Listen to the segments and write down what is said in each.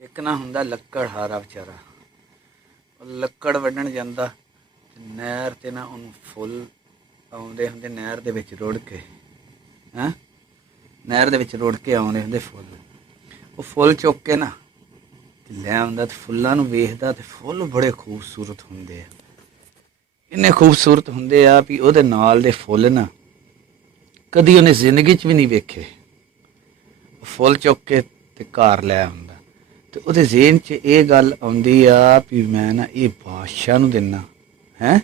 ਇੱਕ ਨਾ ਹੁੰਦਾ ਲੱਕੜਹਾਰਾ ਵਿਚਾਰਾ। ਉਹ ਲੱਕੜ ਵੱਢਣ ਜਾਂਦਾ ਤੇ ਨਹਿਰ ਤੇ ਨਾ ਉਹਨੂੰ ਫੁੱਲ ਆਉਂਦੇ ਹੁੰਦੇ ਨਹਿਰ ਦੇ ਵਿੱਚ ਰੁੜ ਕੇ। ਹੈਂ, ਨਹਿਰ ਦੇ ਵਿੱਚ ਰੁੜ ਕੇ ਆਉਂਦੇ ਹੁੰਦੇ ਫੁੱਲ। ਉਹ ਫੁੱਲ ਚੁੱਕ ਕੇ ਨਾ ਤੇ ਲੈ ਆਉਂਦਾ ਤੇ ਫੁੱਲਾਂ ਨੂੰ ਵੇਖਦਾ ਤੇ ਫੁੱਲ ਬੜੇ ਖੂਬਸੂਰਤ ਹੁੰਦੇ ਆ। ਇੰਨੇ ਖੂਬਸੂਰਤ ਹੁੰਦੇ ਆ ਵੀ ਉਹਦੇ ਨਾਲ ਦੇ ਫੁੱਲ ਨਾ ਕਦੀ ਉਹਨੇ ਜ਼ਿੰਦਗੀ 'ਚ ਵੀ ਨਹੀਂ ਵੇਖੇ। ਫੁੱਲ ਚੁੱਕ ਕੇ ਤੇ ਘਰ ਲੈ ਆਉਂਦਾ ਤੇ ਉਹਦੇ ਜ਼ੇਨ 'ਚ ਇਹ ਗੱਲ ਆਉਂਦੀ ਆ ਵੀ ਮੈਂ ਨਾ ਇਹ ਬਾਦਸ਼ਾਹ ਨੂੰ ਦਿੰਦਾ ਹੈਂ,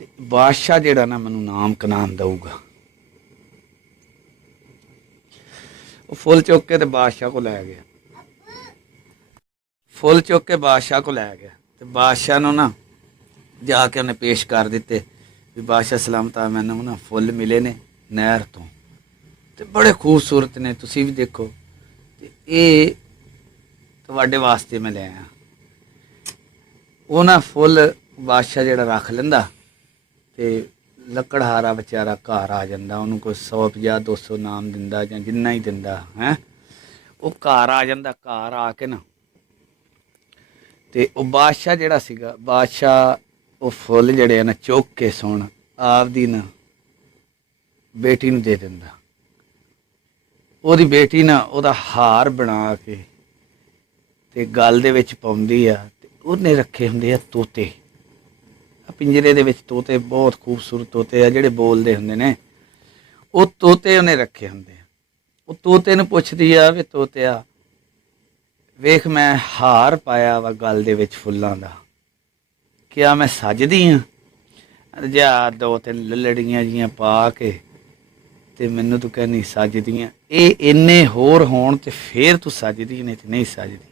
ਤੇ ਬਾਦਸ਼ਾਹ ਜਿਹੜਾ ਨਾ ਮੈਨੂੰ ਨਾਮ ਕਨਾਮ ਦਊਗਾ। ਉਹ ਫੁੱਲ ਚੁੱਕ ਕੇ ਤੇ ਬਾਦਸ਼ਾਹ ਕੋ ਲੈ ਗਿਆ। ਫੁੱਲ ਚੁੱਕ ਕੇ ਬਾਦਸ਼ਾਹ ਕੋ ਲੈ ਗਿਆ ਤੇ ਬਾਦਸ਼ਾਹ ਨੂੰ ਨਾ ਜਾ ਕੇ ਉਹਨੇ ਪੇਸ਼ ਕਰ ਦਿੱਤੇ ਵੀ ਬਾਦਸ਼ਾਹ ਸਲਾਮਤ ਆ, ਮੈਨੂੰ ਨਾ ਫੁੱਲ ਮਿਲੇ ਨੇ ਨਹਿਰ ਤੋਂ ਤੇ ਬੜੇ ਖੂਬਸੂਰਤ ਨੇ, ਤੁਸੀਂ ਵੀ ਦੇਖੋ ਤੇ ਇਹ ਤੁਹਾਡੇ ਵਾਸਤੇ ਮੈਂ ਲੈ ਆਇਆ। ਉਹ ਨਾ ਫੁੱਲ ਬਾਦਸ਼ਾਹ ਜਿਹੜਾ ਰੱਖ ਲੈਂਦਾ ਤੇ ਲੱਕੜਹਾਰਾ ਵਿਚਾਰਾ ਘਰ ਆ ਜਾਂਦਾ। ਉਹਨੂੰ ਕੋਈ 150 200 ਨਾਮ ਦਿੰਦਾ ਜਾਂ ਜਿੰਨਾ ਹੀ ਦਿੰਦਾ ਹੈ। ਉਹ ਘਰ ਆ ਜਾਂਦਾ। ਘਰ ਆ ਕੇ ਨਾ ਤੇ ਉਹ ਬਾਦਸ਼ਾਹ ਜਿਹੜਾ ਸੀਗਾ, ਬਾਦਸ਼ਾਹ ਉਹ ਫੁੱਲ ਜਿਹੜੇ ਆ ਨਾ ਚੁੱਕ ਕੇ ਸੁਣ ਆਪਦੀ ਨਾ ਬੇਟੀ ਨੂੰ ਦੇ ਦਿੰਦਾ। ਉਹਦੀ ਬੇਟੀ ਨਾ ਉਹਦਾ ਹਾਰ ਬਣਾ ਕੇ ਤੇ ਗਲ ਦੇ ਵਿੱਚ ਪਾਉਂਦੀ ਆ। ਤੇ ਉਹਨੇ ਰੱਖੇ ਹੁੰਦੇ ਆ ਤੋਤੇ। ਪਿੰਜਰੇ ਦੇ ਵਿੱਚ ਤੋਤੇ, ਬਹੁਤ ਖੂਬਸੂਰਤ ਤੋਤੇ ਆ ਜਿਹੜੇ ਬੋਲਦੇ ਹੁੰਦੇ ਨੇ। ਉਹ ਤੋਤੇ ਉਹਨੇ ਰੱਖੇ ਹੁੰਦੇ ਆ। ਉਹ ਤੋਤੇ ਨੂੰ ਪੁੱਛਦੀ ਆ ਵੀ ਤੋਤਿਆ ਵੇਖ, ਮੈਂ ਹਾਰ ਪਾਇਆ ਵਾ ਗਲ ਦੇ ਵਿੱਚ ਫੁੱਲਾਂ ਦਾ, ਕਿਆ ਮੈਂ ਸੱਜਦੀ ਹਾਂ? ਜਾਂ 2-3 ਲੱਲੜੀਆਂ ਜੀਆਂ ਪਾ ਕੇ ਤੇ ਮੈਨੂੰ ਤੂੰ ਕਹਿੰਦੀ ਸੱਜਦੀਆਂ। ਇਹ ਇੰਨੇ ਹੋਰ ਹੋਣ ਤੇ ਫੇਰ ਤੂੰ ਸੱਜਦੀ, ਨਹੀਂ ਤੇ ਨਹੀਂ ਸੱਜਦੀ।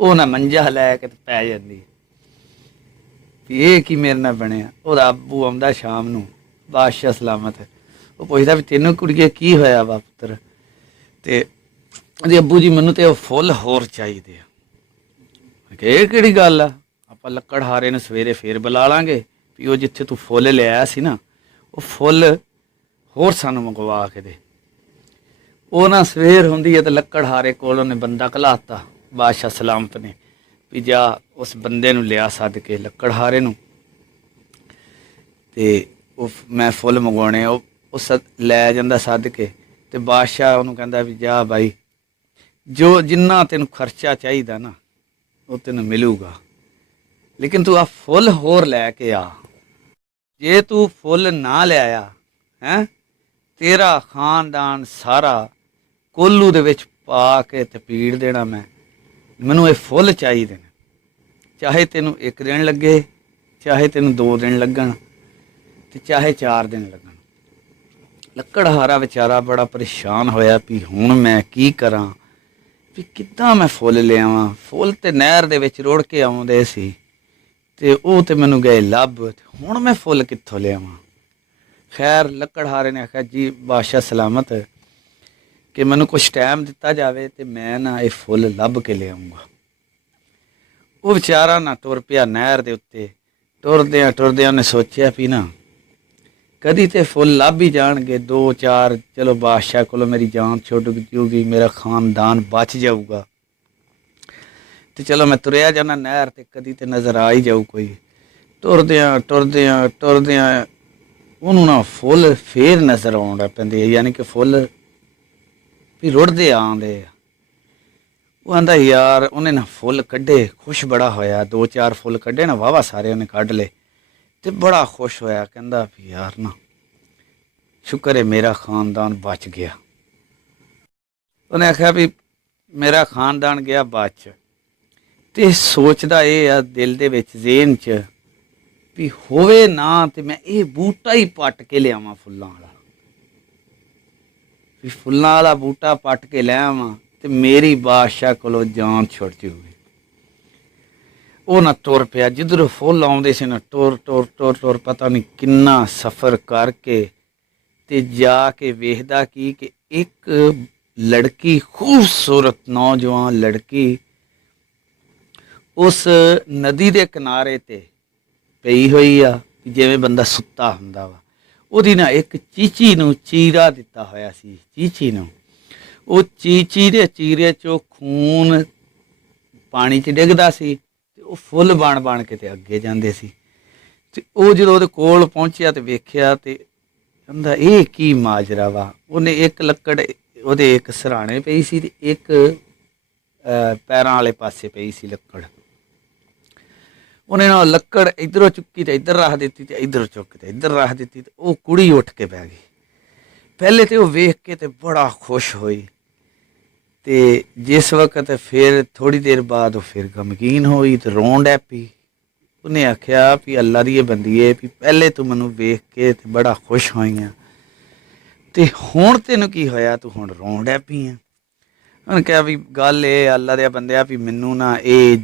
ਉਹ ਨਾ ਮੰਜਾ ਲੈ ਕੇ ਤੇ ਪੈ ਜਾਂਦੀ ਵੀ ਇਹ ਕੀ ਮੇਰੇ ਨਾਲ ਬਣਿਆ। ਉਹਦਾ ਅੱਬੂ ਆਉਂਦਾ ਸ਼ਾਮ ਨੂੰ, ਬਾਦਸ਼ਾਹ ਸਲਾਮਤ। ਉਹ ਪੁੱਛਦਾ ਵੀ ਤੈਨੂੰ ਕੁੜੀਏ ਕੀ ਹੋਇਆ ਵਾ ਪੁੱਤਰ? ਤੇ ਉਹਦੇ ਅੱਬੂ ਜੀ ਮੈਨੂੰ ਤੇ ਉਹ ਫੁੱਲ ਹੋਰ ਚਾਹੀਦੇ ਆ। ਇਹ ਕਿਹੜੀ ਗੱਲ ਆ? ਆਪਾਂ ਲੱਕੜਹਾਰੇ ਨੂੰ ਸਵੇਰੇ ਫੇਰ ਬੁਲਾ ਲਾਂਗੇ ਵੀ ਉਹ ਜਿੱਥੇ ਤੂੰ ਫੁੱਲ ਲਿਆਇਆ ਸੀ ਨਾ ਉਹ ਫੁੱਲ ਹੋਰ ਸਾਨੂੰ ਮੰਗਵਾ ਕੇ ਦੇ। ਉਹ ਨਾ ਸਵੇਰ ਹੁੰਦੀ ਹੈ ਤੇ ਲੱਕੜਹਾਰੇ ਕੋਲ ਉਹਨੇ ਬੰਦਾ ਘਲਾਤਾ ਬਾਦਸ਼ਾਹ ਸਲਾਮਤ ਨੇ ਵੀ ਜਾ ਉਸ ਬੰਦੇ ਨੂੰ ਲਿਆ ਸੱਦ ਕੇ ਲੱਕੜਹਾਰੇ ਨੂੰ, ਤੇ ਉਹ ਮੈਂ ਫੁੱਲ ਮੰਗਵਾਉਣੇ। ਉਹ ਲੈ ਜਾਂਦਾ ਸੱਦ ਕੇ ਤੇ ਬਾਦਸ਼ਾਹ ਉਹਨੂੰ ਕਹਿੰਦਾ ਵੀ ਜਾ ਬਾਈ, ਜੋ ਜਿੰਨਾ ਤੈਨੂੰ ਖਰਚਾ ਚਾਹੀਦਾ ਨਾ ਉਹ ਤੈਨੂੰ ਮਿਲੂਗਾ, ਲੇਕਿਨ ਤੂੰ ਆ ਫੁੱਲ ਹੋਰ ਲੈ ਕੇ ਆ। ਜੇ ਤੂੰ ਫੁੱਲ ਨਾ ਲਿਆਇਆ ਹੈਂ, ਤੇਰਾ ਖਾਨਦਾਨ ਸਾਰਾ ਕੋਲੂ ਦੇ ਵਿੱਚ ਪਾ ਕੇ ਤੇ ਪੀੜ ਦੇਣਾ ਮੈਂ। ਮੈਨੂੰ ਇਹ ਫੁੱਲ ਚਾਹੀਦੇ ਨੇ, ਚਾਹੇ ਤੈਨੂੰ 1 ਦਿਨ ਲੱਗੇ, ਚਾਹੇ ਤੈਨੂੰ 2 ਦਿਨ ਲੱਗਣ ਤੇ ਚਾਹੇ 4 ਦਿਨ ਲੱਗਣ। ਲੱਕੜਹਾਰਾ ਵਿਚਾਰਾ ਬੜਾ ਪਰੇਸ਼ਾਨ ਹੋਇਆ ਵੀ ਹੁਣ ਮੈਂ ਕੀ ਕਰਾਂ, ਵੀ ਕਿੱਦਾਂ ਮੈਂ ਫੁੱਲ ਲਿਆਵਾਂ। ਫੁੱਲ ਤੇ ਨਹਿਰ ਦੇ ਵਿੱਚ ਰੁੜ ਕੇ ਆਉਂਦੇ ਸੀ ਤੇ ਉਹ ਤੇ ਮੈਨੂੰ ਗਏ ਲੱਭ, ਹੁਣ ਮੈਂ ਫੁੱਲ ਕਿੱਥੋਂ ਲਿਆਵਾਂ। ਖੈਰ ਲੱਕੜਹਾਰੇ ਨੇ ਆਖਿਆ ਜੀ ਬਾਦਸ਼ਾਹ ਸਲਾਮਤ ਕਿ ਮੈਨੂੰ ਕੁਛ ਟਾਈਮ ਦਿੱਤਾ ਜਾਵੇ ਤੇ ਮੈਂ ਨਾ ਇਹ ਫੁੱਲ ਲੱਭ ਕੇ ਲਿਆਉਂਗਾ। ਉਹ ਵਿਚਾਰਾ ਨਾ ਤੁਰ ਪਿਆ ਨਹਿਰ ਦੇ ਉੱਤੇ। ਤੁਰਦਿਆਂ ਤੁਰਦਿਆਂ ਉਹਨੇ ਸੋਚਿਆ ਵੀ ਨਾ ਕਦੀ ਤੇ ਫੁੱਲ ਲੱਭ ਹੀ ਜਾਣਗੇ 2-4, ਚਲੋ ਬਾਦਸ਼ਾਹ ਕੋਲੋਂ ਮੇਰੀ ਜਾਨ ਛੁੱਟ ਜੂਗੀ, ਮੇਰਾ ਖਾਨਦਾਨ ਬਚ ਜਾਊਗਾ ਤੇ ਚਲੋ ਮੈਂ ਤੁਰਿਆ ਜਾਣਾ ਨਹਿਰ ਤੇ ਕਦੀ ਤੇ ਨਜ਼ਰ ਆ ਹੀ ਜਾਊ ਕੋਈ। ਤੁਰਦਿਆਂ ਤੁਰਦਿਆਂ ਤੁਰਦਿਆਂ ਉਹਨੂੰ ਨਾ ਫੁੱਲ ਫੇਰ ਨਜ਼ਰ ਆਉਣ ਲੱਗ ਪੈਂਦੇ, ਯਾਨੀ ਕਿ ਫੁੱਲ ਵੀ ਰੁੜਦੇ ਆਉਂਦੇ ਆ। ਉਹ ਆਂਦਾ ਯਾਰ, ਉਹਨੇ ਨਾ ਫੁੱਲ ਕੱਢੇ, ਖੁਸ਼ ਬੜਾ ਹੋਇਆ। 2-4 ਫੁੱਲ ਕੱਢੇ ਨਾ, ਵਾਹਵਾ ਸਾਰੇ ਉਹਨੇ ਕੱਢ ਲਏ ਤੇ ਬੜਾ ਖੁਸ਼ ਹੋਇਆ। ਕਹਿੰਦਾ ਵੀ ਯਾਰ ਨਾ ਸ਼ੁਕਰ ਹੈ ਮੇਰਾ ਖਾਨਦਾਨ ਬਚ ਗਿਆ। ਉਹਨੇ ਆਖਿਆ ਵੀ ਮੇਰਾ ਖਾਨਦਾਨ ਗਿਆ ਬਚ, ਤੇ ਸੋਚਦਾ ਇਹ ਆ ਦਿਲ ਦੇ ਵਿੱਚ, ਜ਼ੇਨ 'ਚ ਵੀ ਹੋਵੇ ਨਾ ਤੇ ਮੈਂ ਇਹ ਬੂਟਾ ਹੀ ਪੱਟ ਕੇ ਲਿਆਵਾਂ ਫੁੱਲਾਂ ਵਾਲਾ, ਵੀ ਫੁੱਲਾਂ ਵਾਲਾ ਬੂਟਾ ਪੱਟ ਕੇ ਲੈ ਆਵਾਂ ਤੇ ਮੇਰੀ ਬਾਦਸ਼ਾਹ ਕੋਲੋਂ ਜਾਨ ਛੁੱਟ ਜੂਗੀ। ਉਹ ਨਾ ਤੁਰ ਪਿਆ, ਜਿੱਧਰੋਂ ਫੁੱਲ ਆਉਂਦੇ ਸੀ ਨਾ ਟੁਰ ਟੁਰ ਟੁਰ ਟੁਰ ਪਤਾ ਨਹੀਂ ਕਿੰਨਾ ਸਫ਼ਰ ਕਰਕੇ ਤੇ ਜਾ ਕੇ ਵੇਖਦਾ ਕਿ ਇੱਕ ਲੜਕੀ, ਖੂਬਸੂਰਤ ਨੌਜਵਾਨ ਲੜਕੀ ਉਸ ਨਦੀ ਦੇ ਕਿਨਾਰੇ ਤੇ ਪਈ ਹੋਈ ਆ, ਜਿਵੇਂ ਬੰਦਾ ਸੁੱਤਾ ਹੁੰਦਾ ਵਾ। ਉਹਦੀ ਨਾ ਇੱਕ ਚੀਚੀ ਨੂੰ ਚੀਰਾ ਦਿੱਤਾ ਹੋਇਆ ਸੀ। ਚੀਚੀ ਨੂੰ ਉਹ ਚੀਚੀ ਦੇ ਚੀਰੇ 'ਚੋਂ ਖੂਨ ਪਾਣੀ 'ਚ ਡਿੱਗਦਾ ਸੀ ਤੇ ਉਹ ਫੁੱਲ ਬਣ ਕੇ ਤੇ ਅੱਗੇ ਜਾਂਦੇ ਸੀ। ਤੇ ਉਹ ਜਦੋਂ ਉਹਦੇ ਕੋਲ ਪਹੁੰਚਿਆ ਤੇ ਵੇਖਿਆ ਤੇ ਕਹਿੰਦਾ ਇਹ ਕੀ ਮਾਜਰਾ ਵਾ। ਉਹਨੇ ਇੱਕ ਲੱਕੜ ਉਹਦੇ ਇੱਕ ਸਰਾਣੇ ਪਈ ਸੀ ਤੇ ਇੱਕ ਪੈਰਾਂ ਵਾਲੇ ਪਾਸੇ ਪਈ ਸੀ ਲੱਕੜ। ਉਹਨੇ ਨਾਲ ਲੱਕੜ ਇੱਧਰੋਂ ਚੁੱਕੀ ਤੇ ਇੱਧਰ ਰੱਖ ਦਿੱਤੀ ਤੇ ਇੱਧਰ ਚੁੱਕ ਤੇ ਇੱਧਰ ਰੱਖ ਦਿੱਤੀ ਤੇ ਉਹ ਕੁੜੀ ਉੱਠ ਕੇ ਬਹਿ ਗਈ। ਪਹਿਲੇ ਤੇ ਉਹ ਵੇਖ ਕੇ ਤੇ ਬੜਾ ਖੁਸ਼ ਹੋਈ ਤੇ ਜਿਸ ਵਕਤ ਫਿਰ ਥੋੜੀ ਦੇਰ ਬਾਅਦ ਉਹ ਫਿਰ ਗਮਗੀਨ ਹੋਈ ਤੇ ਰੋਣ ਡੈ ਪਈ। ਉਹਨੇ ਆਖਿਆ ਵੀ ਅੱਲਾ ਦੀ ਇਹ ਬੰਦੀਏ ਵੀ ਪਹਿਲੇ ਤੂੰ ਮੈਨੂੰ ਵੇਖ ਕੇ ਤੇ ਬੜਾ ਖੁਸ਼ ਹੋਈ ਆ ਤੇ ਹੁਣ ਤੈਨੂੰ ਕੀ ਹੋਇਆ, ਤੂੰ ਹੁਣ ਰੋਣ ਡੈ ਪਈ ਆ। ਉਹਨੇ ਕਿਹਾ ਵੀ ਗੱਲ ਇਹ ਅੱਲਾ ਦੇ ਬੰਦਿਆ ਵੀ ਮੈਨੂੰ ਨਾ ਇਹ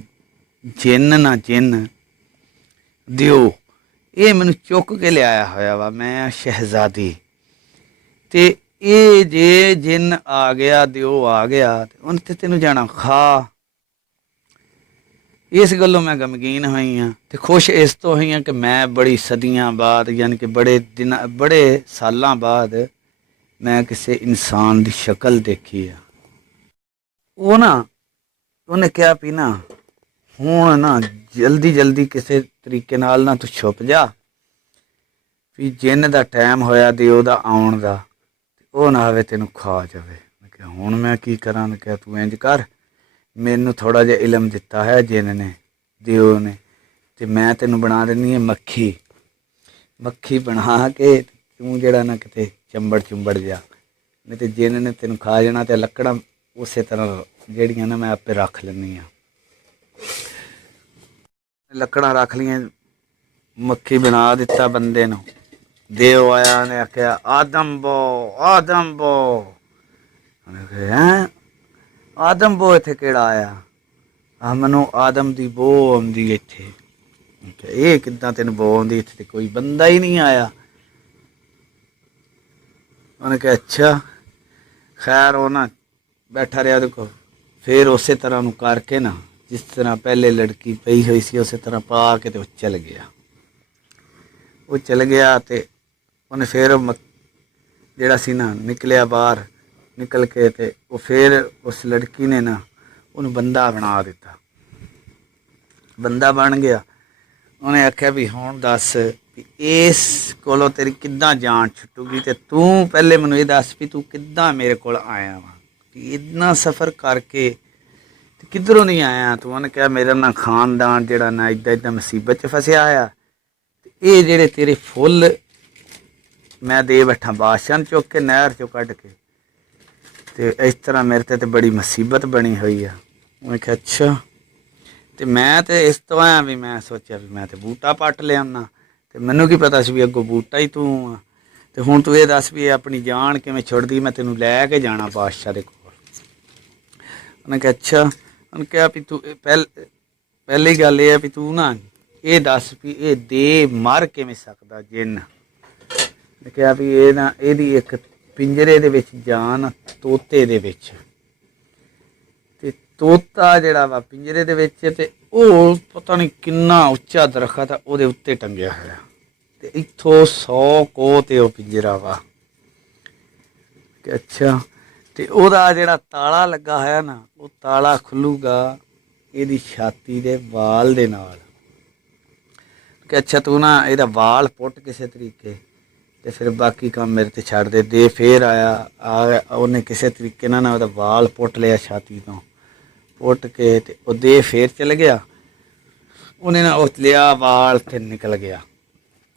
ਜਿੰਨ ਦਿਓ, ਇਹ ਮੈਨੂੰ ਚੁੱਕ ਕੇ ਲਿਆਇਆ ਹੋਇਆ ਵਾ, ਮੈਂ ਸ਼ਹਿਜ਼ਾਦੀ ਤੇ ਇਹ ਜੇ ਜਿੰਨ ਆ ਗਿਆ ਦਿਓ ਆ ਗਿਆ ਤੇ ਉਹਨੇ ਤੇ ਤੈਨੂੰ ਜਾਣਾ ਖਾ। ਇਸ ਗੱਲੋਂ ਮੈਂ ਗਮਗੀਨ ਹੋਈ ਹਾਂ ਤੇ ਖੁਸ਼ ਇਸ ਤੋਂ ਹੋਈ ਹਾਂ ਕਿ ਮੈਂ ਬੜੀ ਸਦੀਆਂ ਬਾਅਦ ਯਾਨੀ ਕਿ ਬੜੇ ਸਾਲਾਂ ਬਾਅਦ ਮੈਂ ਕਿਸੇ ਇਨਸਾਨ ਦੀ ਸ਼ਕਲ ਦੇਖੀ ਆ। ਉਹਨੇ ਕਿਹਾ ਵੀ ਨਾ ਹੁਣ ਨਾ ਜਲਦੀ ਕਿਸੇ ਤਰੀਕੇ ਨਾਲ ਨਾ ਤੂੰ ਛੁਪ ਜਾ ਵੀ ਜਿੰਨ ਦਾ ਟਾਈਮ ਹੋਇਆ ਦੇ ਉਹਦਾ ਆਉਣ ਦਾ, ਉਹ ਨਾ ਆਵੇ ਤੈਨੂੰ ਖਾ ਜਾਵੇ। ਮੈਂ ਕਿਹਾ ਹੁਣ ਮੈਂ ਕੀ ਕਰਾਂ। ਮੈਂ ਕਿਹਾ ਤੂੰ ਇੰਝ ਕਰ, ਮੈਨੂੰ ਥੋੜ੍ਹਾ ਜਿਹਾ ਇਲਮ ਦਿੱਤਾ ਹੈ ਜਿੰਨ ਨੇ ਦਿਓ ਨੇ ਤੇ ਮੈਂ ਤੈਨੂੰ ਬਣਾ ਦਿੰਦੀ ਹਾਂ ਮੱਖੀ ਬਣਾ ਕੇ ਤੂੰ ਜਿਹੜਾ ਨਾ ਕਿਤੇ ਚੁੰਬੜ ਜਾ, ਨਹੀਂ ਤੇ ਜਿੰਨ ਨੇ ਤੈਨੂੰ ਖਾ ਜਾਣਾ ਤੇ ਲੱਕੜਾਂ ਉਸੇ ਤਰ੍ਹਾਂ ਜਿਹੜੀਆਂ ਨਾ ਮੈਂ ਆਪੇ ਰੱਖ ਲੈਂਦੀ ਹਾਂ। ਲੱਕੜਾਂ ਰੱਖ ਲਈਆਂ, ਮੱਖੀ ਬਣਾ ਦਿੱਤਾ ਬੰਦੇ ਨੂੰ। ਦਿਓ ਆਇਆ, ਨੇ ਆਖਿਆ ਆਦਮ ਬੋ। ਉਹਨੇ ਕਿਹਾ ਹੈਂ ਆਦਮ ਬੋ ਇੱਥੇ ਕਿਹੜਾ ਆਇਆ? ਆ ਮੈਨੂੰ ਆਦਮ ਦੀ ਬੋ ਆਉਂਦੀ ਇੱਥੇ। ਇਹ ਕਿੱਦਾਂ ਤੈਨੂੰ ਬੋ ਆਉਂਦੀ? ਇੱਥੇ ਤੇ ਕੋਈ ਬੰਦਾ ਹੀ ਨਹੀਂ ਆਇਆ। ਉਹਨੇ ਕਿਹਾ ਅੱਛਾ ਖੈਰ। ਉਹ ਨਾ ਬੈਠਾ ਰਿਹਾ ਉਹਦੇ ਕੋਲ, ਫਿਰ ਉਸੇ ਤਰ੍ਹਾਂ ਨੂੰ ਕਰਕੇ ਨਾ ਜਿਸ ਤਰ੍ਹਾਂ ਪਹਿਲੇ ਲੜਕੀ ਪਈ ਹੋਈ ਸੀ ਉਸੇ ਤਰ੍ਹਾਂ ਪਾ ਕੇ ਤੇ ਉਹ ਚਲ ਗਿਆ ਤੇ ਉਹਨੇ ਫਿਰ ਜਿਹੜਾ ਸੀ ਨਾ ਨਿਕਲਿਆ ਬਾਹਰ, ਨਿਕਲ ਕੇ ਤੇ ਉਹ ਫਿਰ ਉਸ ਲੜਕੀ ਨੇ ਨਾ ਉਹਨੂੰ ਬੰਦਾ ਬਣਾ ਦਿੱਤਾ। ਬੰਦਾ ਬਣ ਗਿਆ। ਉਹਨੇ ਆਖਿਆ ਵੀ ਹੁਣ ਦੱਸ ਵੀ ਇਸ ਕੋਲੋਂ ਤੇਰੀ ਕਿੱਦਾਂ ਜਾਨ ਛੁੱਟੂਗੀ ਤੇ ਤੂੰ ਪਹਿਲੇ ਮੈਨੂੰ ਇਹ ਦੱਸ ਵੀ ਤੂੰ ਕਿੱਦਾਂ ਮੇਰੇ ਕੋਲ ਆਇਆ ਵਾ, ਵੀ ਇੰਨਾ ਸਫ਼ਰ ਕਰਕੇ ਤੇ ਕਿੱਧਰੋਂ ਨਹੀਂ ਆਇਆ ਤੂੰ? ਉਹਨੇ ਕਿਹਾ ਮੇਰਾ ਨਾ ਖਾਨਦਾਨ ਜਿਹੜਾ ਨਾ ਇੱਦਾਂ ਮੁਸੀਬਤ 'ਚ ਫਸਿਆ ਹੋਇਆ ਤੇ ਇਹ ਜਿਹੜੇ ਤੇਰੇ ਫੁੱਲ ਮੈਂ ਦੇ ਬੈਠਾ ਬਾਦਸ਼ਾਹ ਨੂੰ ਚੁੱਕ ਕੇ ਨਹਿਰ 'ਚੋਂ ਕੱਢ ਕੇ ਤੇ ਇਸ ਤਰ੍ਹਾਂ ਮੇਰੇ ਤੇ ਬੜੀ ਮੁਸੀਬਤ ਬਣੀ ਹੋਈ ਆ। ਮੈਂ ਕਿਹਾ ਅੱਛਾ। ਤੇ ਮੈਂ ਤੇ ਇਸ ਤੋਂ ਆਇਆ ਵੀ ਮੈਂ ਸੋਚਿਆ ਵੀ ਮੈਂ ਤੇ ਬੂਟਾ ਪੱਟ ਲਿਆਉਣਾ ਤੇ ਮੈਨੂੰ ਕੀ ਪਤਾ ਸੀ ਵੀ ਅੱਗੋਂ ਬੂਟਾ ਹੀ ਤੂੰ ਆ। ਤੇ ਹੁਣ ਤੂੰ ਇਹ ਦੱਸ ਵੀ ਇਹ ਆਪਣੀ ਜਾਨ ਕਿਵੇਂ ਛੁੱਟਦੀ? ਮੈਂ ਤੈਨੂੰ ਲੈ ਕੇ ਜਾਣਾ ਬਾਦਸ਼ਾਹ ਦੇ ਕੋਲ। ਉਹਨੇ ਕਿਹਾ ਅੱਛਾ। ਉਹਨੇ ਕਿਹਾ ਵੀ ਤੂੰ ਪਹਿਲੀ ਗੱਲ ਇਹ ਹੈ ਵੀ ਤੂੰ ਨਾ ਇਹ ਦੱਸ ਵੀ ਇਹ ਦੇ ਮਰ ਕਿਵੇਂ ਸਕਦਾ ਜਿੰਨ? ਨੇ ਕਿਹਾ ਵੀ ਇਹ ਨਾ ਇਹਦੀ ਇੱਕ ਪਿੰਜਰੇ ਦੇ ਵਿੱਚ ਜਾਨ ਤੋਤੇ ਦੇ ਵਿੱਚ, ਤੇ ਤੋਤਾ ਜਿਹੜਾ ਵਾ ਪਿੰਜਰੇ ਦੇ ਵਿੱਚ ਤੇ ਉਹ ਪਤਾ ਨਹੀਂ ਕਿੰਨਾ ਉੱਚਾ ਦਰਖਤ ਆ ਉਹਦੇ ਉੱਤੇ ਟੰਗਿਆ ਹੋਇਆ ਤੇ ਇੱਥੋਂ 100 ਕੋਹ ਤੇ ਉਹ ਪਿੰਜਰਾ ਵਾ ਕਿ ਅੱਛਾ। ਤੇ ਉਹਦਾ ਜਿਹੜਾ ਤਾਲਾ ਲੱਗਾ ਹੋਇਆ ਨਾ ਉਹ ਤਾਲਾ ਖੁੱਲੂਗਾ ਇਹਦੀ ਛਾਤੀ ਦੇ ਵਾਲ ਦੇ ਨਾਲ ਕਿ ਅੱਛਾ ਤੂੰ ਨਾ ਇਹਦਾ ਵਾਲ ਪੁੱਟ ਕਿਸੇ ਤਰੀਕੇ ਤੇ ਫਿਰ ਬਾਕੀ ਕੰਮ ਮੇਰੇ ਤੇ ਛੱਡ ਦੇ। ਫਿਰ ਆਇਆ ਉਹਨੇ ਕਿਸੇ ਤਰੀਕੇ ਨਾਲ ਨਾ ਉਹਦਾ ਵਾਲ ਪੁੱਟ ਲਿਆ ਛਾਤੀ ਤੋਂ, ਪੁੱਟ ਕੇ ਤੇ ਉਹ ਦੇ ਫਿਰ ਚਲ ਗਿਆ। ਉਹਨੇ ਨਾ ਉਹ ਲਿਆ ਵਾਲ ਤੇ ਨਿਕਲ ਗਿਆ।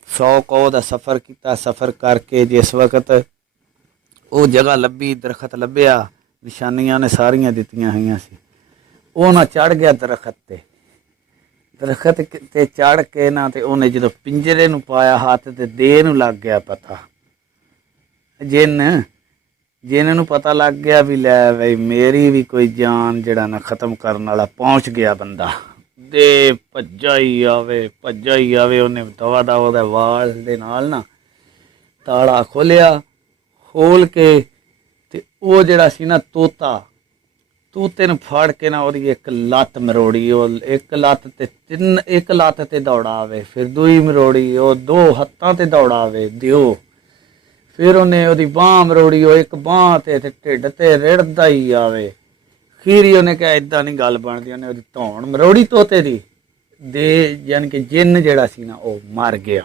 100 ਕੋਹ ਦਾ ਸਫ਼ਰ ਕੀਤਾ। ਸਫ਼ਰ ਕਰਕੇ ਜਿਸ ਵਕਤ ਉਹ ਜਗ੍ਹਾ ਲੱਭੀ, ਦਰਖਤ ਲੱਭਿਆ, ਨਿਸ਼ਾਨੀਆਂ ਨੇ ਸਾਰੀਆਂ ਦਿੱਤੀਆਂ ਹੋਈਆਂ ਸੀ, ਉਹ ਨਾ ਚੜ੍ਹ ਗਿਆ ਦਰਖਤ ਤੇ ਚੜ੍ਹ ਕੇ ਨਾ ਤੇ ਉਹਨੇ ਜਦੋਂ ਪਿੰਜਰੇ ਨੂੰ ਪਾਇਆ ਹੱਥ ਤੇ ਦੇਹ ਨੂੰ ਲੱਗ ਗਿਆ ਪਤਾ। ਜਿੰਨ ਨੂੰ ਪਤਾ ਲੱਗ ਗਿਆ ਵੀ ਲੈ ਬਈ ਮੇਰੀ ਵੀ ਕੋਈ ਜਾਨ ਜਿਹੜਾ ਨਾ ਖ਼ਤਮ ਕਰਨ ਵਾਲਾ ਪਹੁੰਚ ਗਿਆ ਬੰਦਾ। ਦੇ ਭੱਜਾ ਹੀ ਆਵੇ। ਉਹਨੇ ਦਵਾ ਦਾ ਉਹਦੇ ਵਾਲ ਦੇ ਨਾਲ ਨਾ ਤਾਲਾ ਖੋਲ ਕੇ ਤੇ ਉਹ ਜਿਹੜਾ ਸੀ ਨਾ ਤੋਤੇ ਨੂੰ ਫੜ ਕੇ ਨਾ ਉਹਦੀ ਇੱਕ ਲੱਤ ਮਰੋੜੀ। ਉਹ ਇੱਕ ਲੱਤ ਤੇ ਦੌੜਾਵੇ, ਫਿਰ ਦੂਈ ਮਰੋੜੀ, ਉਹ 2 ਹੱਥਾਂ ਤੇ ਦੌੜਾਵੇ ਦਿਓ। ਫਿਰ ਉਹਨੇ ਉਹਦੀ ਬਾਂਹ ਮਰੋੜੀ, ਉਹ ਇੱਕ ਬਾਂਹ ਤੇ ਢਿੱਡ ਤੇ ਰਿੜਦਾ ਹੀ ਆਵੇ। ਖੀਰੀ ਉਹਨੇ ਕਿਹਾ ਇਦਾਂ ਨਹੀਂ ਗੱਲ ਬਣਦੀ। ਉਹਨੇ ਉਹਦੀ ਧੌਣ ਮਰੋੜੀ ਤੋਤੇ ਦੀ ਦੇ, ਯਾਨੀ ਕਿ ਜਿੰਨ ਜਿਹੜਾ ਸੀ ਨਾ ਉਹ ਮਰ ਗਿਆ।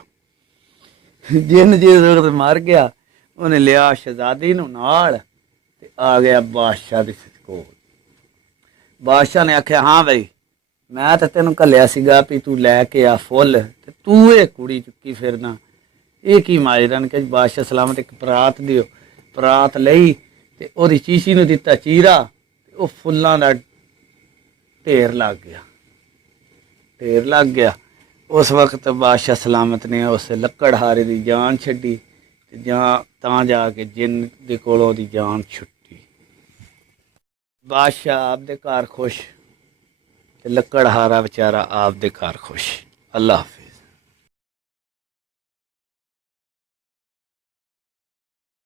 ਜਿੰਨ ਜਦੋਂ ਮਰ ਗਿਆ, ਉਹਨੇ ਲਿਆ ਸ਼ਹਿਜ਼ਾਦੀ ਨੂੰ ਨਾਲ ਤੇ ਆ ਗਿਆ ਬਾਦਸ਼ਾਹ ਦੇ ਕੋਲ। ਬਾਦਸ਼ਾਹ ਨੇ ਆਖਿਆ ਹਾਂ ਬਈ, ਮੈਂ ਤਾਂ ਤੈਨੂੰ ਘੱਲਿਆ ਸੀਗਾ ਵੀ ਤੂੰ ਲੈ ਕੇ ਆ ਫੁੱਲ, ਤੇ ਤੂੰ ਇਹ ਕੁੜੀ ਚੁੱਕੀ ਫਿਰਨਾ, ਇਹ ਕੀ ਮਾਜਰਨ। ਕਿ ਬਾਦਸ਼ਾਹ ਸਲਾਮਤ ਇੱਕ ਪਰਾਤ ਦਿਓ। ਪਰਾਤ ਲਈ ਤੇ ਉਹਦੀ ਚੀਸ਼ੀ ਨੂੰ ਦਿੱਤਾ ਚੀਰਾ, ਤੇ ਉਹ ਫੁੱਲਾਂ ਦਾ ਢੇਰ ਲੱਗ ਗਿਆ, ਢੇਰ ਲੱਗ ਗਿਆ। ਉਸ ਵਕਤ ਬਾਦਸ਼ਾਹ ਸਲਾਮਤ ਨੇ ਉਸ ਲੱਕੜਹਾਰੇ ਦੀ ਜਾਨ ਛੱਡੀ ਤੇ ਜਾਂ ਤਾਂ ਜਾ ਕੇ ਜਿੰਨ ਦੇ ਕੋਲੋਂ ਉਹਦੀ ਜਾਨ ਛੁੱਟੀ। ਬਾਦਸ਼ਾਹ ਆਪਦੇ ਘਰ ਖੁਸ਼ ਤੇ ਲੱਕੜਹਾਰਾ ਵਿਚਾਰਾ ਆਪਦੇ ਘਰ ਖੁਸ਼। ਅੱਲਾਹ ਹਾਫਿਜ਼।